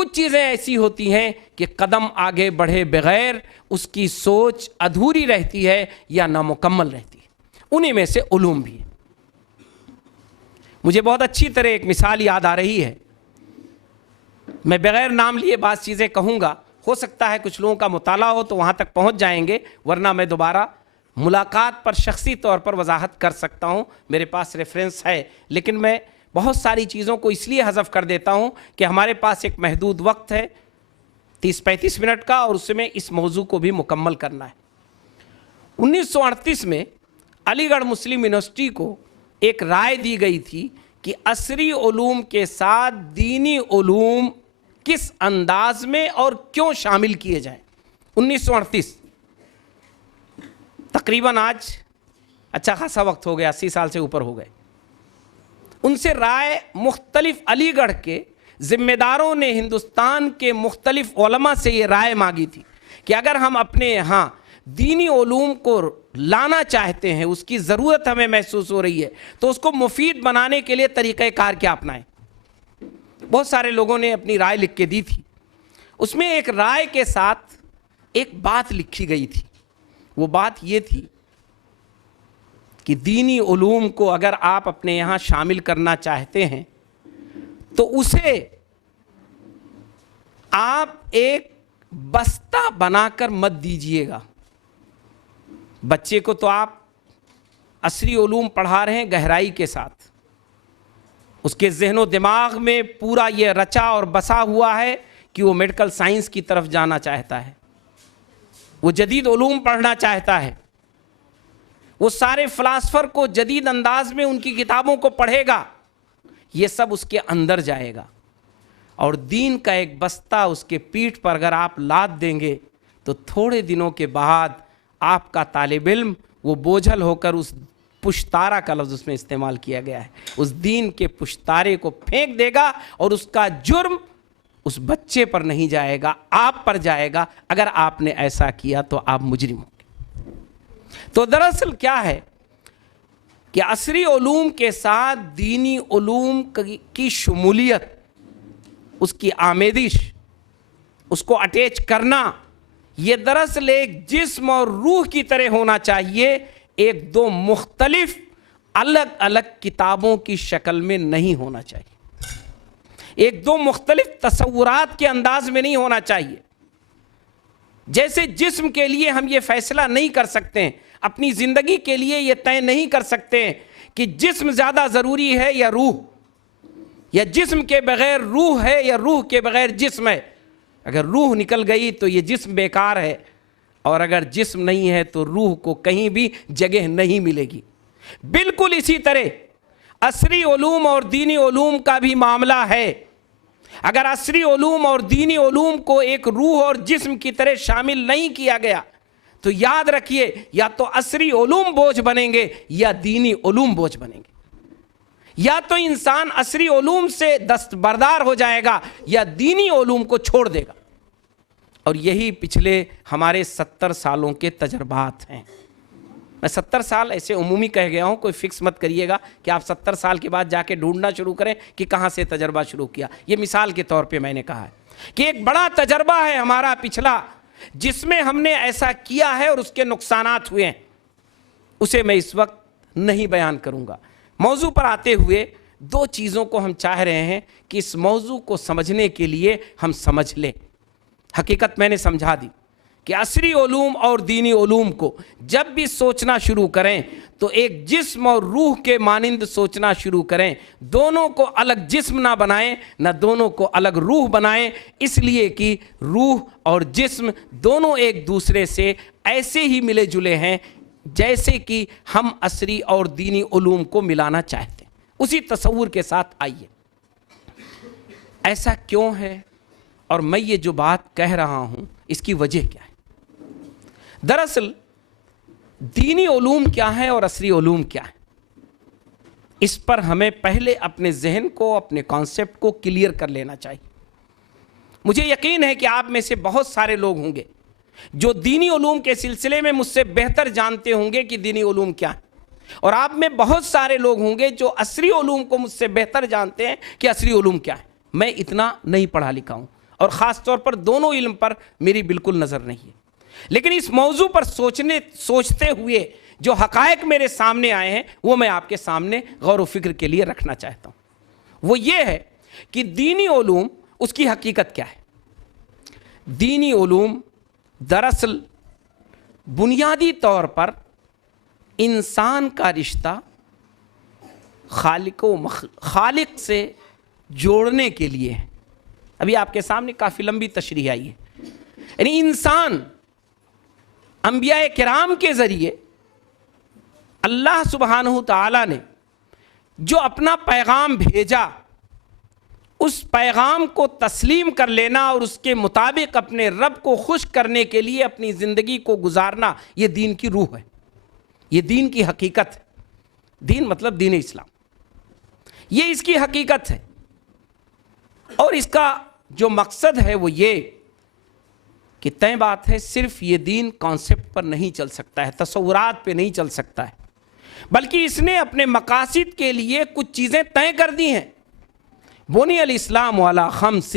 کچھ چیزیں ایسی ہوتی ہیں کہ قدم آگے بڑھے بغیر اس کی سوچ ادھوری رہتی ہے یا نامکمل رہتی ہے، انہی میں سے علوم بھی ہے۔ مجھے بہت اچھی طرح ایک مثال یاد آ رہی ہے، میں بغیر نام لیے بعض چیزیں کہوں گا، ہو سکتا ہے کچھ لوگوں کا مطالعہ ہو تو وہاں تک پہنچ جائیں گے، ورنہ میں دوبارہ ملاقات پر شخصی طور پر وضاحت کر سکتا ہوں، میرے پاس ریفرنس ہے، لیکن میں بہت ساری چیزوں کو اس لیے حذف کر دیتا ہوں کہ ہمارے پاس ایک محدود وقت ہے 30-35 منٹ کا، اور اس میں اس موضوع کو بھی مکمل کرنا ہے۔ 1938 میں علی گڑھ مسلم یونیورسٹی کو ایک رائے دی گئی تھی کہ عصری علوم کے ساتھ دینی علوم کس انداز میں اور کیوں شامل کیے جائیں۔ 1938 تقریباً آج اچھا خاصا وقت ہو گیا، 80 سال سے اوپر ہو گئے۔ ان سے رائے مختلف علی گڑھ کے ذمہ داروں نے ہندوستان کے مختلف علماء سے یہ رائے مانگی تھی کہ اگر ہم اپنے یہاں دینی علوم کو لانا چاہتے ہیں، اس کی ضرورت ہمیں محسوس ہو رہی ہے، تو اس کو مفید بنانے کے لیے طریقہ کار کیا اپنائیں۔ بہت سارے لوگوں نے اپنی رائے لکھ کے دی تھی، اس میں ایک رائے کے ساتھ ایک بات لکھی گئی تھی، وہ بات یہ تھی کہ دینی علوم کو اگر آپ اپنے یہاں شامل کرنا چاہتے ہیں تو اسے آپ ایک بستہ بنا کر مت دیجئے گا۔ بچے کو تو آپ عصری علوم پڑھا رہے ہیں گہرائی کے ساتھ، اس کے ذہن و دماغ میں پورا یہ رچا اور بسا ہوا ہے کہ وہ میڈیکل سائنس کی طرف جانا چاہتا ہے، وہ جدید علوم پڑھنا چاہتا ہے، وہ سارے فلاسفر کو جدید انداز میں ان کی کتابوں کو پڑھے گا، یہ سب اس کے اندر جائے گا، اور دین کا ایک بستہ اس کے پیٹھ پر اگر آپ لاد دیں گے تو تھوڑے دنوں کے بعد آپ کا طالب علم وہ بوجھل ہو کر اس پشتارہ کا لفظ اس میں استعمال کیا گیا ہے، اس دین کے پشتارے کو پھینک دے گا، اور اس کا جرم اس بچے پر نہیں جائے گا، آپ پر جائے گا۔ اگر آپ نے ایسا کیا تو آپ مجرم ہوں گے۔ تو دراصل کیا ہے کہ عصری علوم کے ساتھ دینی علوم کی شمولیت، اس کی آمیزش، اس کو اٹیچ کرنا، یہ دراصل ایک جسم اور روح کی طرح ہونا چاہیے، ایک دو مختلف الگ الگ کتابوں کی شکل میں نہیں ہونا چاہیے، ایک دو مختلف تصورات کے انداز میں نہیں ہونا چاہیے۔ جیسے جسم کے لیے ہم یہ فیصلہ نہیں کر سکتے ہیں، اپنی زندگی کے لیے یہ طے نہیں کر سکتے ہیں کہ جسم زیادہ ضروری ہے یا روح، یا جسم کے بغیر روح ہے یا روح کے بغیر جسم ہے۔ اگر روح نکل گئی تو یہ جسم بیکار ہے، اور اگر جسم نہیں ہے تو روح کو کہیں بھی جگہ نہیں ملے گی۔ بالکل اسی طرح عصری علوم اور دینی علوم کا بھی معاملہ ہے۔ اگر عصری علوم اور دینی علوم کو ایک روح اور جسم کی طرح شامل نہیں کیا گیا تو یاد رکھیے، یا تو عصری علوم بوجھ بنیں گے یا دینی علوم بوجھ بنیں گے، یا تو انسان عصری علوم سے دستبردار ہو جائے گا یا دینی علوم کو چھوڑ دے گا۔ اور یہی پچھلے ہمارے 70 سالوں کے تجربات ہیں۔ میں 70 سال ایسے عمومی کہہ گیا ہوں، کوئی فکس مت کریے گا کہ آپ 70 سال کے بعد جا کے ڈھونڈنا شروع کریں کہ کہاں سے تجربہ شروع کیا۔ یہ مثال کے طور پہ میں نے کہا ہے کہ ایک بڑا تجربہ ہے ہمارا پچھلا، جس میں ہم نے ایسا کیا ہے اور اس کے نقصانات ہوئے ہیں، اسے میں اس وقت نہیں بیان کروں گا۔ موضوع پر آتے ہوئے دو چیزوں کو ہم چاہ رہے ہیں کہ اس موضوع کو سمجھنے کے لیے ہم سمجھ لیں۔ حقیقت میں نے سمجھا دی کہ عصری علوم اور دینی علوم کو جب بھی سوچنا شروع کریں تو ایک جسم اور روح کے مانند سوچنا شروع کریں، دونوں کو الگ جسم نہ بنائیں، نہ دونوں کو الگ روح بنائیں، اس لیے کہ روح اور جسم دونوں ایک دوسرے سے ایسے ہی ملے جلے ہیں جیسے کہ ہم عصری اور دینی علوم کو ملانا چاہتے ہیں۔ اسی تصور کے ساتھ آئیے، ایسا کیوں ہے اور میں یہ جو بات کہہ رہا ہوں اس کی وجہ کیا ہے؟ دراصل دینی علوم کیا ہے اور عصری علوم کیا ہے، اس پر ہمیں پہلے اپنے ذہن کو، اپنے کانسیپٹ کو کلیئر کر لینا چاہیے۔ مجھے یقین ہے کہ آپ میں سے بہت سارے لوگ ہوں گے جو دینی علوم کے سلسلے میں مجھ سے بہتر جانتے ہوں گے کہ دینی علوم کیا ہے، اور آپ میں بہت سارے لوگ ہوں گے جو عصری علوم کو مجھ سے بہتر جانتے ہیں کہ عصری علوم کیا ہے۔ میں اتنا نہیں پڑھا لکھا ہوں اور خاص طور پر دونوں علم پر میری بالکل نظر نہیں ہے، لیکن اس موضوع پر سوچتے ہوئے جو حقائق میرے سامنے آئے ہیں وہ میں آپ کے سامنے غور و فکر کے لیے رکھنا چاہتا ہوں۔ وہ یہ ہے کہ دینی علوم اس کی حقیقت کیا ہے۔ دینی علوم دراصل بنیادی طور پر انسان کا رشتہ خالق سے جوڑنے کے لیے ہے۔ ابھی آپ کے سامنے کافی لمبی تشریح آئی ہے، یعنی انسان انبیاء کرام کے ذریعے اللہ سبحانہ تعالیٰ نے جو اپنا پیغام بھیجا، اس پیغام کو تسلیم کر لینا اور اس کے مطابق اپنے رب کو خوش کرنے کے لیے اپنی زندگی کو گزارنا، یہ دین کی روح ہے، یہ دین کی حقیقت ہے۔ دین مطلب دین اسلام، یہ اس کی حقیقت ہے۔ اور اس کا جو مقصد ہے وہ یہ کہ طے بات ہے، صرف یہ دین کانسیپٹ پر نہیں چل سکتا ہے، تصورات پہ نہیں چل سکتا ہے، بلکہ اس نے اپنے مقاصد کے لیے کچھ چیزیں طے کر دی ہیں۔ بنی الاسلام علی خمس،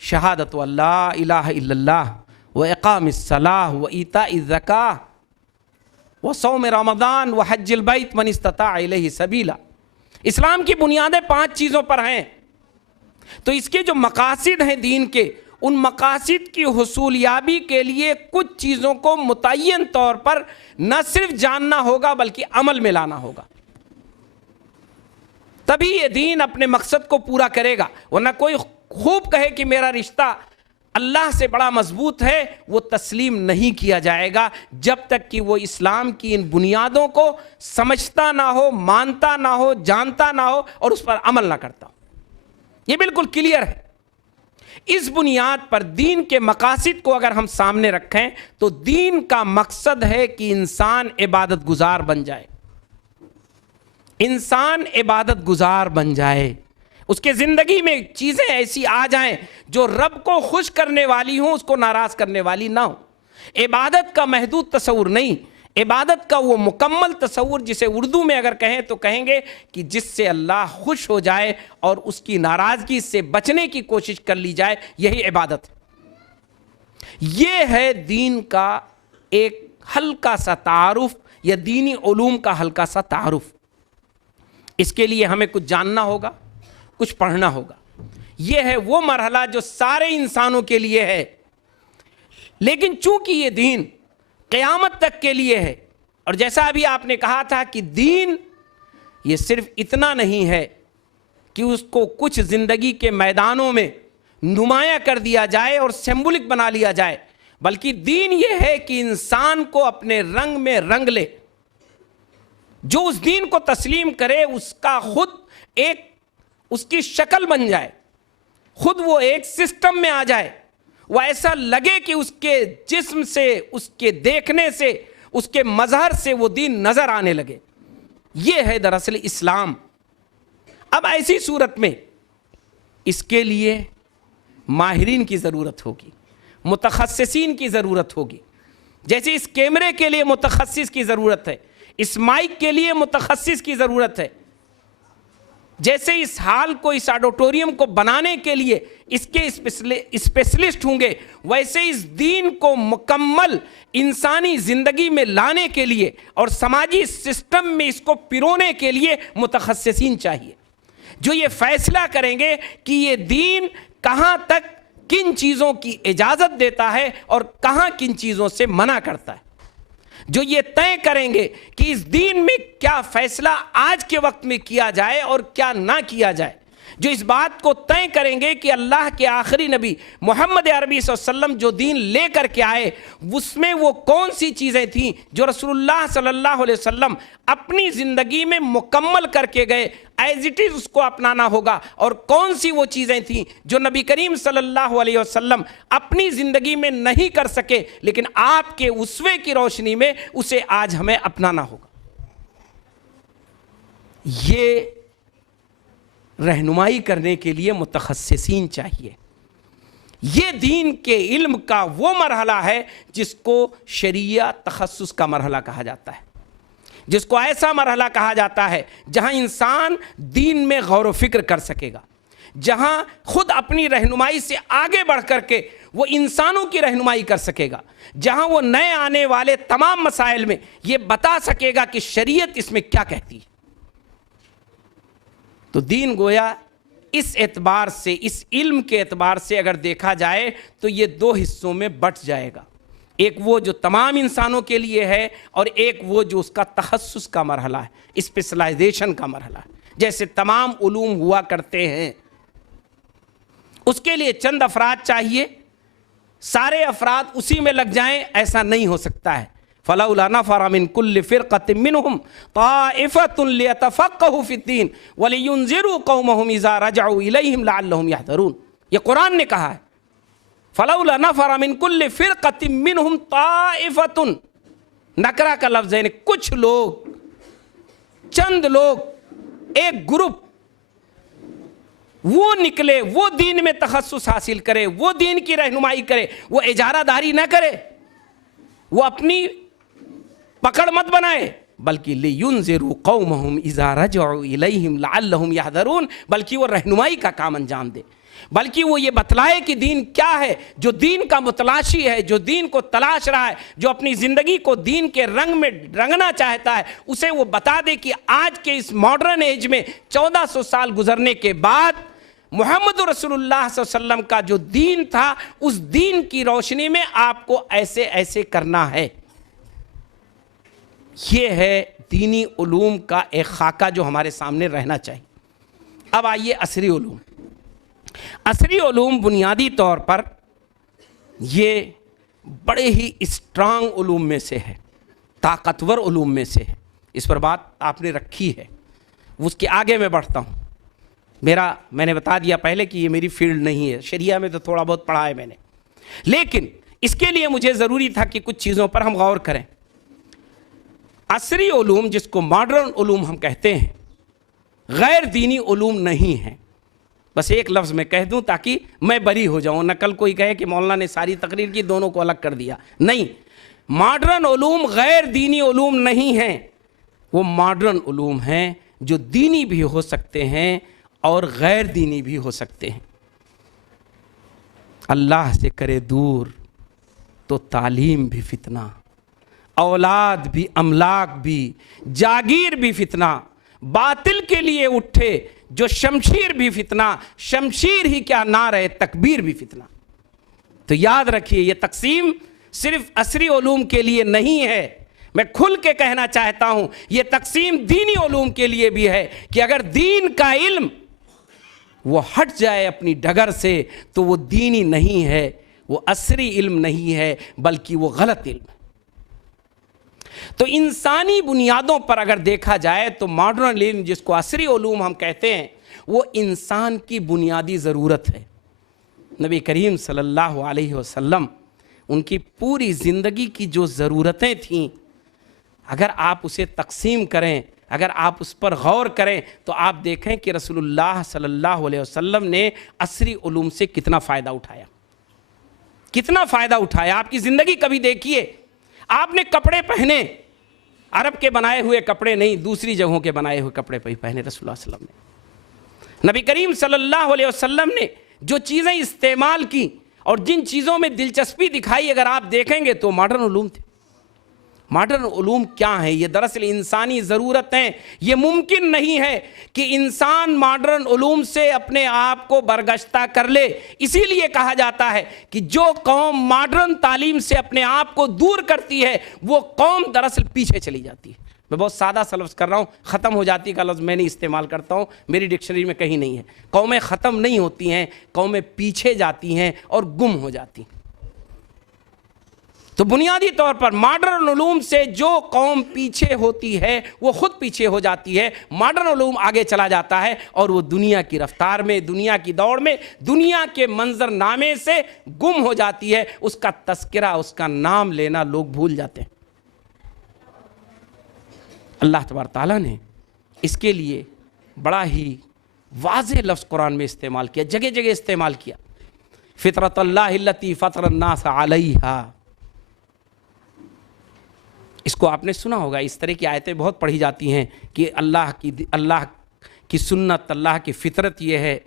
شہادت اللہ الہ الا اللہ و اقام الصلاۃ و ایتاء الزکاۃ و صوم رمضان و حج البیت من استطاع الیہ سبیلا۔ اسلام کی بنیادیں 5 چیزوں پر ہیں، تو اس کے جو مقاصد ہیں دین کے، ان مقاصد کی حصولیابی کے لیے کچھ چیزوں کو متعین طور پر نہ صرف جاننا ہوگا بلکہ عمل میں لانا ہوگا، تبھی یہ دین اپنے مقصد کو پورا کرے گا۔ ورنہ کوئی خوب کہے کہ میرا رشتہ اللہ سے بڑا مضبوط ہے، وہ تسلیم نہیں کیا جائے گا جب تک کہ وہ اسلام کی ان بنیادوں کو سمجھتا نہ ہو، مانتا نہ ہو، جانتا نہ ہو اور اس پر عمل نہ کرتا ہو۔ یہ بالکل کلیئر ہے۔ اس بنیاد پر دین کے مقاصد کو اگر ہم سامنے رکھیں تو دین کا مقصد ہے کہ انسان عبادت گزار بن جائے، انسان عبادت گزار بن جائے، اس کے زندگی میں چیزیں ایسی آ جائیں جو رب کو خوش کرنے والی ہوں، اس کو ناراض کرنے والی نہ ہوں۔ عبادت کا محدود تصور نہیں، عبادت کا وہ مکمل تصور جسے اردو میں اگر کہیں تو کہیں گے کہ جس سے اللہ خوش ہو جائے اور اس کی ناراضگی سے بچنے کی کوشش کر لی جائے، یہی عبادت ہے۔ یہ ہے دین کا ایک ہلکا سا تعارف یا دینی علوم کا ہلکا سا تعارف۔ اس کے لیے ہمیں کچھ جاننا ہوگا، کچھ پڑھنا ہوگا۔ یہ ہے وہ مرحلہ جو سارے انسانوں کے لیے ہے، لیکن چونکہ یہ دین قیامت تک کے لیے ہے، اور جیسا ابھی آپ نے کہا تھا کہ دین یہ صرف اتنا نہیں ہے کہ اس کو کچھ زندگی کے میدانوں میں نمایاں کر دیا جائے اور سمبولک بنا لیا جائے، بلکہ دین یہ ہے کہ انسان کو اپنے رنگ میں رنگ لے۔ جو اس دین کو تسلیم کرے اس کا خود ایک اس کی شکل بن جائے، خود وہ ایک سسٹم میں آ جائے، وہ ایسا لگے کہ اس کے جسم سے، اس کے دیکھنے سے، اس کے مظہر سے وہ دین نظر آنے لگے۔ یہ ہے دراصل اسلام۔ اب ایسی صورت میں اس کے لیے ماہرین کی ضرورت ہوگی، متخصصین کی ضرورت ہوگی۔ جیسے اس کیمرے کے لیے متخصص کی ضرورت ہے، اس مائک کے لیے متخصص کی ضرورت ہے، جیسے اس ہال کو، اس آڈیٹوریم کو بنانے کے لیے اس کے اسپیشلسٹ ہوں گے، ویسے اس دین کو مکمل انسانی زندگی میں لانے کے لیے اور سماجی سسٹم میں اس کو پرونے کے لیے متخصصین چاہیے، جو یہ فیصلہ کریں گے کہ یہ دین کہاں تک کن چیزوں کی اجازت دیتا ہے اور کہاں کن چیزوں سے منع کرتا ہے، جو یہ طے کریں گے کہ اس دین میں کیا فیصلہ آج کے وقت میں کیا جائے اور کیا نہ کیا جائے، جو اس بات کو طے کریں گے کہ اللہ کے آخری نبی محمد عربی صلی اللہ علیہ وسلم جو دین لے کر کے آئے اس میں وہ کون سی چیزیں تھیں جو رسول اللہ صلی اللہ علیہ وسلم اپنی زندگی میں مکمل کر کے گئے، ایز اٹ از اس کو اپنانا ہوگا، اور کون سی وہ چیزیں تھیں جو نبی کریم صلی اللہ علیہ وسلم اپنی زندگی میں نہیں کر سکے لیکن آپ کے اسوے کی روشنی میں اسے آج ہمیں اپنانا ہوگا۔ یہ رہنمائی کرنے کے لیے متخصصین چاہیے۔ یہ دین کے علم کا وہ مرحلہ ہے جس کو شریعہ تخصص کا مرحلہ کہا جاتا ہے، جس کو ایسا مرحلہ کہا جاتا ہے جہاں انسان دین میں غور و فکر کر سکے گا، جہاں خود اپنی رہنمائی سے آگے بڑھ کر کے وہ انسانوں کی رہنمائی کر سکے گا، جہاں وہ نئے آنے والے تمام مسائل میں یہ بتا سکے گا کہ شریعت اس میں کیا کہتی ہے۔ تو دین گویا اس اعتبار سے، اس علم کے اعتبار سے اگر دیکھا جائے تو یہ دو حصوں میں بٹ جائے گا، ایک وہ جو تمام انسانوں کے لیے ہے، اور ایک وہ جو اس کا تخصص کا مرحلہ ہے، اسپیشلائزیشن کا مرحلہ ہے۔ جیسے تمام علوم ہوا کرتے ہیں، اس کے لیے چند افراد چاہیے، سارے افراد اسی میں لگ جائیں، ایسا نہیں ہو سکتا ہے۔ فلولا نفر من كل فرقة منهم طائفة ليتفقهوا في الدين ولينذروا قومهم اذا رجعوا اليهم لعلهم يحذرون، یہ قرآن نے کہا ہے۔ فلولا نفر من كل فرقة منهم طائفة، نکرہ کا لفظ ہے، کچھ لوگ، چند لوگ، ایک گروپ وہ نکلے، وہ دین میں تخصص حاصل کرے، وہ دین کی رہنمائی کرے، وہ اجارہ داری نہ کرے، وہ اپنی پکڑ مت بنائے، بلکہ لِيُنذِرُوا قَوْمَهُمْ إِذَا رَجَعُوا إِلَيْهِمْ لَعَلَّهُمْ يَحْذَرُونَ، بلکہ وہ رہنمائی کا کام انجام دے، بلکہ وہ یہ بتلائے کہ دین کیا ہے۔ جو دین کا متلاشی ہے، جو دین کو تلاش رہا ہے، جو اپنی زندگی کو دین کے رنگ میں رنگنا چاہتا ہے، اسے وہ بتا دے کہ آج کے اس ماڈرن ایج میں 1400 سال گزرنے کے بعد محمد رسول اللہ صلی اللہ علیہ وسلم کا جو دین تھا، اس دین کی روشنی میں آپ کو ایسے ایسے کرنا ہے۔ یہ ہے دینی علوم کا ایک خاکہ جو ہمارے سامنے رہنا چاہیے۔ اب آئیے عصری علوم۔ عصری علوم بنیادی طور پر یہ بڑے ہی اسٹرانگ علوم میں سے ہے، طاقتور علوم میں سے ہے، اس پر بات آپ نے رکھی ہے، اس کے آگے میں بڑھتا ہوں۔ میں نے بتا دیا پہلے کہ یہ میری فیلڈ نہیں ہے، شریعہ میں تو تھوڑا بہت پڑھا ہے میں نے، لیکن اس کے لیے مجھے ضروری تھا کہ کچھ چیزوں پر ہم غور کریں۔ عصری علوم، جس کو ماڈرن علوم ہم کہتے ہیں، غیر دینی علوم نہیں ہیں۔ بس ایک لفظ میں کہہ دوں تاکہ میں بری ہو جاؤں، نہ کل کوئی کہے کہ مولانا نے ساری تقریر کی، دونوں کو الگ کر دیا۔ نہیں، ماڈرن علوم غیر دینی علوم نہیں ہیں، وہ ماڈرن علوم ہیں جو دینی بھی ہو سکتے ہیں اور غیر دینی بھی ہو سکتے ہیں۔ اللہ سے کرے دور تو تعلیم بھی فتنہ، اولاد بھی، املاک بھی، جاگیر بھی فتنہ، باطل کے لیے اٹھے جو شمشیر بھی فتنہ، شمشیر ہی کیا نہ رہے تکبیر بھی فتنہ۔ تو یاد رکھیے، یہ تقسیم صرف عصری علوم کے لیے نہیں ہے، میں کھل کے کہنا چاہتا ہوں یہ تقسیم دینی علوم کے لیے بھی ہے، کہ اگر دین کا علم وہ ہٹ جائے اپنی ڈگر سے تو وہ دینی نہیں ہے، وہ عصری علم نہیں ہے، بلکہ وہ غلط علم ہے۔ تو انسانی بنیادوں پر اگر دیکھا جائے تو ماڈرن علم، جس کو عصری علوم ہم کہتے ہیں، وہ انسان کی بنیادی ضرورت ہے۔ نبی کریم صلی اللہ علیہ وسلم، ان کی پوری زندگی کی جو ضرورتیں تھیں، اگر آپ اسے تقسیم کریں، اگر آپ اس پر غور کریں تو آپ دیکھیں کہ رسول اللہ صلی اللہ علیہ وسلم نے عصری علوم سے کتنا فائدہ اٹھایا، کتنا فائدہ اٹھایا۔ آپ کی زندگی کبھی دیکھیے، آپ نے کپڑے پہنے، عرب کے بنائے ہوئے کپڑے نہیں، دوسری جگہوں کے بنائے ہوئے کپڑے پہنے رسول اللہ صلی اللہ علیہ وسلم نے۔ نبی کریم صلی اللہ علیہ وسلم نے جو چیزیں استعمال کی اور جن چیزوں میں دلچسپی دکھائی، اگر آپ دیکھیں گے تو ماڈرن علوم تھے۔ ماڈرن علوم کیا ہیں؟ یہ دراصل انسانی ضرورت ہیں۔ یہ ممکن نہیں ہے کہ انسان ماڈرن علوم سے اپنے آپ کو برگشتہ کر لے۔ اسی لیے کہا جاتا ہے کہ جو قوم ماڈرن تعلیم سے اپنے آپ کو دور کرتی ہے، وہ قوم دراصل پیچھے چلی جاتی ہے۔ میں بہت سادہ سا لفظ کر رہا ہوں، ختم ہو جاتی کا لفظ میں نہیں استعمال کرتا ہوں، میری ڈکشنری میں کہیں نہیں ہے۔ قومیں ختم نہیں ہوتی ہیں، قومیں پیچھے جاتی ہیں اور گم ہو جاتی ہیں۔ تو بنیادی طور پر ماڈرن علوم سے جو قوم پیچھے ہوتی ہے وہ خود پیچھے ہو جاتی ہے، ماڈرن علوم آگے چلا جاتا ہے اور وہ دنیا کی رفتار میں، دنیا کی دوڑ میں، دنیا کے منظر نامے سے گم ہو جاتی ہے۔ اس کا تذکرہ، اس کا نام لینا لوگ بھول جاتے ہیں۔ اللہ تبارک تعالیٰ نے اس کے لیے بڑا ہی واضح لفظ قرآن میں استعمال کیا، جگہ جگہ استعمال کیا۔ فطرت اللہ التی فطر الناس علیہا، اس کو آپ نے سنا ہوگا، اس طرح کی آیتیں بہت پڑھی جاتی ہیں کہ اللہ کی سنت، اللہ کی فطرت یہ ہے،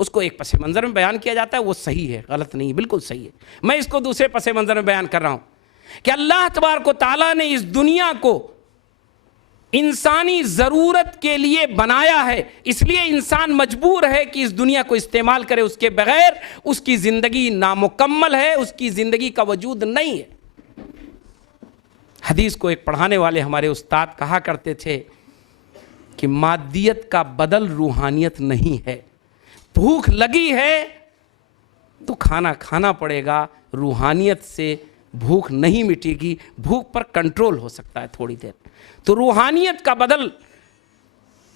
اس کو ایک پس منظر میں بیان کیا جاتا ہے، وہ صحیح ہے، غلط نہیں، بالکل صحیح ہے۔ میں اس کو دوسرے پس منظر میں بیان کر رہا ہوں کہ اللہ تبارک و تعالیٰ نے اس دنیا کو انسانی ضرورت کے لیے بنایا ہے، اس لیے انسان مجبور ہے کہ اس دنیا کو استعمال کرے، اس کے بغیر اس کی زندگی نامکمل ہے، اس کی زندگی کا وجود نہیں ہے۔ حدیث کو ایک پڑھانے والے ہمارے استاد کہا کرتے تھے کہ مادیت کا بدل روحانیت نہیں ہے، بھوک لگی ہے تو کھانا کھانا پڑے گا، روحانیت سے بھوک نہیں مٹے گی، بھوک پر کنٹرول ہو سکتا ہے تھوڑی دیر۔ تو روحانیت کا بدل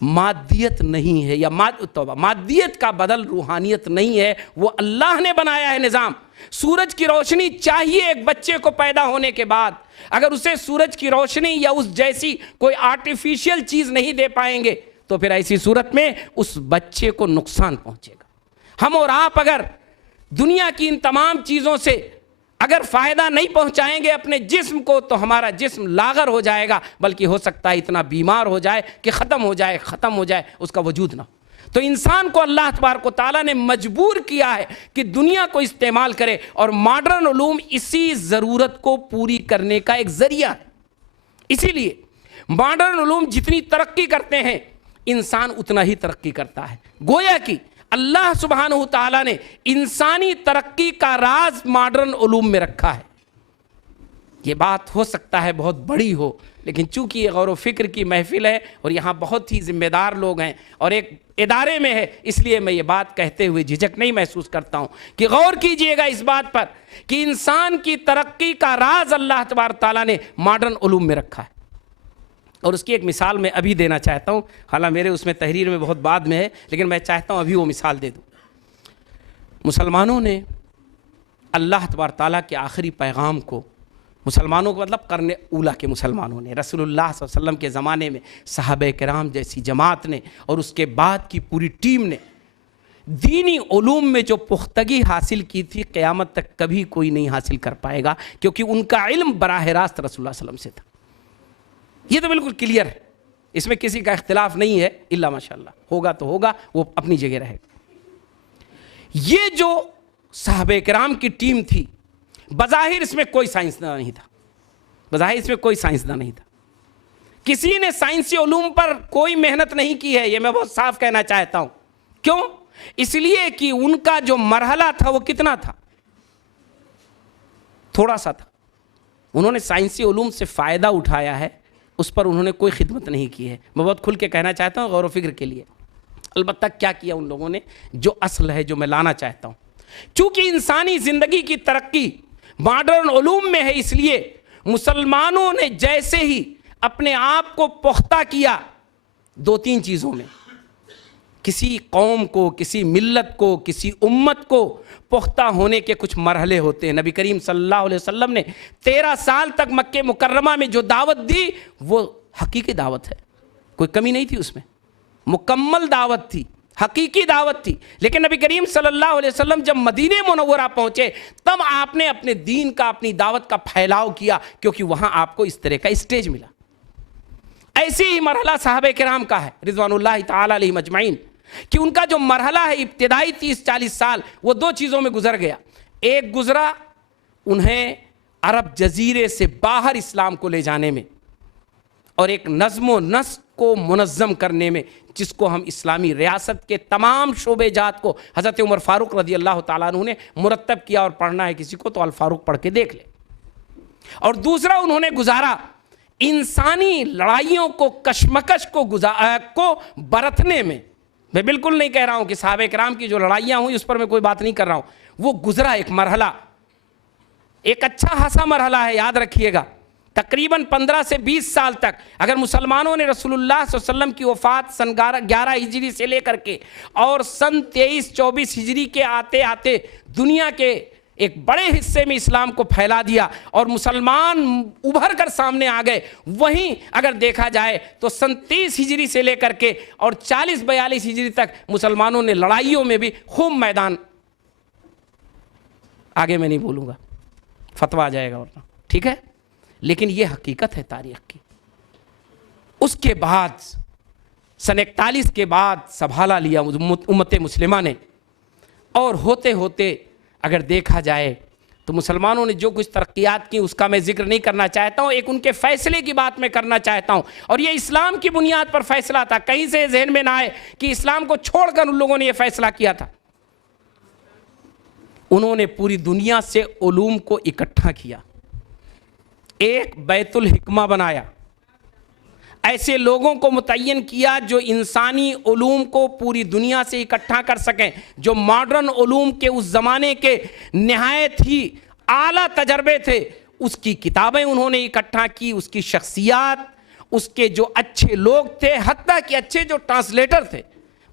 مادیت نہیں ہے، یا مادیت کا بدل روحانیت نہیں ہے، وہ اللہ نے بنایا ہے نظام۔ سورج کی روشنی چاہیے ایک بچے کو پیدا ہونے کے بعد، اگر اسے سورج کی روشنی یا اس جیسی کوئی آرٹیفیشل چیز نہیں دے پائیں گے تو پھر ایسی صورت میں اس بچے کو نقصان پہنچے گا۔ ہم اور آپ اگر دنیا کی ان تمام چیزوں سے اگر فائدہ نہیں پہنچائیں گے اپنے جسم کو تو ہمارا جسم لاغر ہو جائے گا، بلکہ ہو سکتا ہے اتنا بیمار ہو جائے کہ ختم ہو جائے، اس کا وجود نہ ہو۔ تو انسان کو اللہ تبارک و تعالیٰ نے مجبور کیا ہے کہ دنیا کو استعمال کرے، اور ماڈرن علوم اسی ضرورت کو پوری کرنے کا ایک ذریعہ ہے۔ اسی لیے ماڈرن علوم جتنی ترقی کرتے ہیں انسان اتنا ہی ترقی کرتا ہے۔ گویا کہ اللہ سبحانہ تعالیٰ نے انسانی ترقی کا راز ماڈرن علوم میں رکھا ہے۔ یہ بات ہو سکتا ہے بہت بڑی ہو، لیکن چونکہ یہ غور و فکر کی محفل ہے اور یہاں بہت ہی ذمہ دار لوگ ہیں اور ایک ادارے میں ہے، اس لیے میں یہ بات کہتے ہوئے جھجک نہیں محسوس کرتا ہوں کہ غور کیجئے گا اس بات پر کہ انسان کی ترقی کا راز اللہ تبارک تعالیٰ نے ماڈرن علوم میں رکھا ہے۔ اور اس کی ایک مثال میں ابھی دینا چاہتا ہوں، حالانکہ میرے اس میں تحریر میں بہت بعد میں ہے، لیکن میں چاہتا ہوں ابھی وہ مثال دے دوں۔ مسلمانوں نے اللہ تبارک تعالیٰ کے آخری پیغام کو، مسلمانوں کو مطلب قرن اولا کے مسلمانوں نے، رسول اللہ صلی اللہ علیہ وسلم کے زمانے میں صحابہ کرام جیسی جماعت نے اور اس کے بعد کی پوری ٹیم نے دینی علوم میں جو پختگی حاصل کی تھی قیامت تک کبھی کوئی نہیں حاصل کر پائے گا، کیونکہ ان کا علم براہ راست رسول اللہ صلی اللہ علیہ وسلم سے تھا۔ یہ تو بالکل کلیئر ہے، اس میں کسی کا اختلاف نہیں ہے، الا ماشاءاللہ، ہوگا تو ہوگا، وہ اپنی جگہ رہے گا۔ یہ جو صحابہ کرام کی ٹیم تھی، بظاہر اس میں کوئی سائنسداں نہیں تھا، کسی نے سائنسی علوم پر کوئی محنت نہیں کی ہے، یہ میں بہت صاف کہنا چاہتا ہوں۔ کیوں؟ اس لیے کہ ان کا جو مرحلہ تھا وہ کتنا تھا؟ تھوڑا سا تھا۔ انہوں نے سائنسی علوم سے فائدہ اٹھایا ہے، اس پر انہوں نے کوئی خدمت نہیں کی ہے۔ میں بہت کھل کے کہنا چاہتا ہوں غور و فکر کے لیے۔ البتہ کیا کیا ان لوگوں نے؟ جو اصل ہے، جو میں لانا چاہتا ہوں، چونکہ انسانی زندگی کی ترقی ماڈرن علوم میں ہے، اس لیے مسلمانوں نے جیسے ہی اپنے آپ کو پختہ کیا دو تین چیزوں میں، کسی قوم کو، کسی ملت کو، کسی امت کو پختہ ہونے کے کچھ مرحلے ہوتے ہیں۔ نبی کریم صلی اللہ علیہ وسلم نے 13 سال تک مکہ مکرمہ میں جو دعوت دی وہ حقیقی دعوت ہے، کوئی کمی نہیں تھی اس میں، مکمل دعوت تھی، حقیقی دعوت تھی۔ لیکن نبی کریم صلی اللہ علیہ وسلم جب مدینہ منورہ پہنچے تب آپ نے اپنے دین کا، اپنی دعوت کا پھیلاؤ کیا، کیونکہ وہاں آپ کو اس طرح کا اسٹیج ملا۔ ایسے ہی مرحلہ صحابہ کرام کا ہے رضوان اللہ تعالی علیہم اجمعین، کہ ان کا جو مرحلہ ہے ابتدائی 30-40 سال وہ دو چیزوں میں گزر گیا۔ ایک گزرا انہیں عرب جزیرے سے باہر اسلام کو لے جانے میں، اور ایک نظم و نسق کو منظم کرنے میں، جس کو ہم اسلامی ریاست کے تمام شعبے جات کو حضرت عمر فاروق رضی اللہ تعالیٰ عنہ نے مرتب کیا، اور پڑھنا ہے کسی کو تو الفاروق پڑھ کے دیکھ لے۔ اور دوسرا انہوں نے گزارا انسانی لڑائیوں کو، کشمکش کو برتنے میں۔ میں بالکل نہیں کہہ رہا ہوں کہ صحابہ کرام کی جو لڑائیاں ہوئی اس پر میں کوئی بات نہیں کر رہا ہوں، وہ گزرا ایک مرحلہ، ایک اچھا خاصا مرحلہ ہے، یاد رکھیے گا۔ تقریباً 15 سے 20 سال تک اگر مسلمانوں نے رسول اللہ صلی اللہ علیہ وسلم کی وفات سن 11 ہجری سے لے کر کے اور سن 23-24 ہجری کے آتے آتے دنیا کے ایک بڑے حصے میں اسلام کو پھیلا دیا اور مسلمان ابھر کر سامنے آ گئے، وہیں اگر دیکھا جائے تو سن 30 ہجری سے لے کر کے اور 40-42 ہجری تک مسلمانوں نے لڑائیوں میں بھی خوب میدان، آگے میں نہیں بولوں گا فتویٰ آ جائے گا ورنہ، ٹھیک ہے، لیکن یہ حقیقت ہے تاریخ کی۔ اس کے بعد سن 41 کے بعد سنبھالا لیا امت مسلمہ نے، اور ہوتے ہوتے اگر دیکھا جائے تو مسلمانوں نے جو کچھ ترقیات کی اس کا میں ذکر نہیں کرنا چاہتا ہوں، ایک ان کے فیصلے کی بات میں کرنا چاہتا ہوں، اور یہ اسلام کی بنیاد پر فیصلہ تھا، کہیں سے ذہن میں نہ آئے کہ اسلام کو چھوڑ کر ان لوگوں نے یہ فیصلہ کیا تھا۔ انہوں نے پوری دنیا سے علوم کو اکٹھا کیا، ایک بیت الحکمہ بنایا، ایسے لوگوں کو متعین کیا جو انسانی علوم کو پوری دنیا سے اکٹھا کر سکیں، جو ماڈرن علوم کے اس زمانے کے نہایت ہی اعلیٰ تجربے تھے، اس کی کتابیں انہوں نے اکٹھا کی، اس کی شخصیات، اس کے جو اچھے لوگ تھے، حتیٰ کہ اچھے جو ٹرانسلیٹر تھے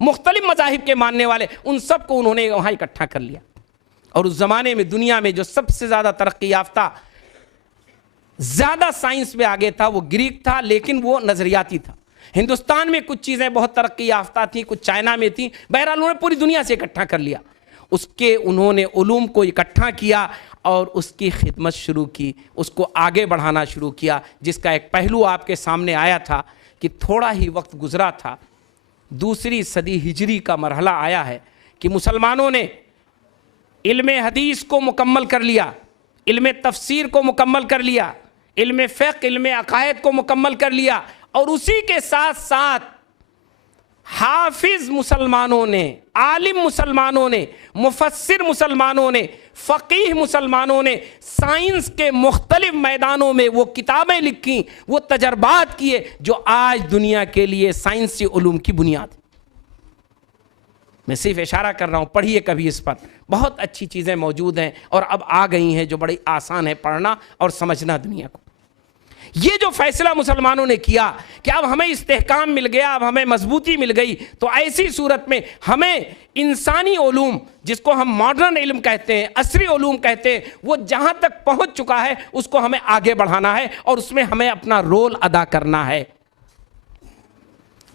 مختلف مذاہب کے ماننے والے، ان سب کو انہوں نے وہاں اکٹھا کر لیا۔ اور اس زمانے میں دنیا میں جو سب سے زیادہ ترقی یافتہ، زیادہ سائنس میں آگے تھا، وہ گریک تھا، لیکن وہ نظریاتی تھا۔ ہندوستان میں کچھ چیزیں بہت ترقی یافتہ تھیں، کچھ چائنا میں تھیں، بہرحال انہوں نے پوری دنیا سے اکٹھا کر لیا، اس کے انہوں نے علوم کو اکٹھا کیا اور اس کی خدمت شروع کی، اس کو آگے بڑھانا شروع کیا، جس کا ایک پہلو آپ کے سامنے آیا تھا کہ تھوڑا ہی وقت گزرا تھا، دوسری صدی ہجری کا مرحلہ آیا ہے کہ مسلمانوں نے علم حدیث کو مکمل کر لیا، علم تفسیر کو مکمل کر لیا، علم فقہ، علم عقائد کو مکمل کر لیا، اور اسی کے ساتھ ساتھ حافظ مسلمانوں نے، عالم مسلمانوں نے، مفسر مسلمانوں نے، فقیہ مسلمانوں نے سائنس کے مختلف میدانوں میں وہ کتابیں لکھیں، وہ تجربات کیے جو آج دنیا کے لیے سائنسی علوم کی بنیاد ہے۔ میں صرف اشارہ کر رہا ہوں، پڑھیے کبھی اس پر، بہت اچھی چیزیں موجود ہیں اور اب آ گئی ہیں جو بڑی آسان ہے پڑھنا اور سمجھنا دنیا کو۔ یہ جو فیصلہ مسلمانوں نے کیا کہ اب ہمیں استحکام مل گیا، اب ہمیں مضبوطی مل گئی، تو ایسی صورت میں ہمیں انسانی علوم، جس کو ہم ماڈرن علم کہتے ہیں، عصری علوم کہتے ہیں، وہ جہاں تک پہنچ چکا ہے اس کو ہمیں آگے بڑھانا ہے اور اس میں ہمیں اپنا رول ادا کرنا ہے۔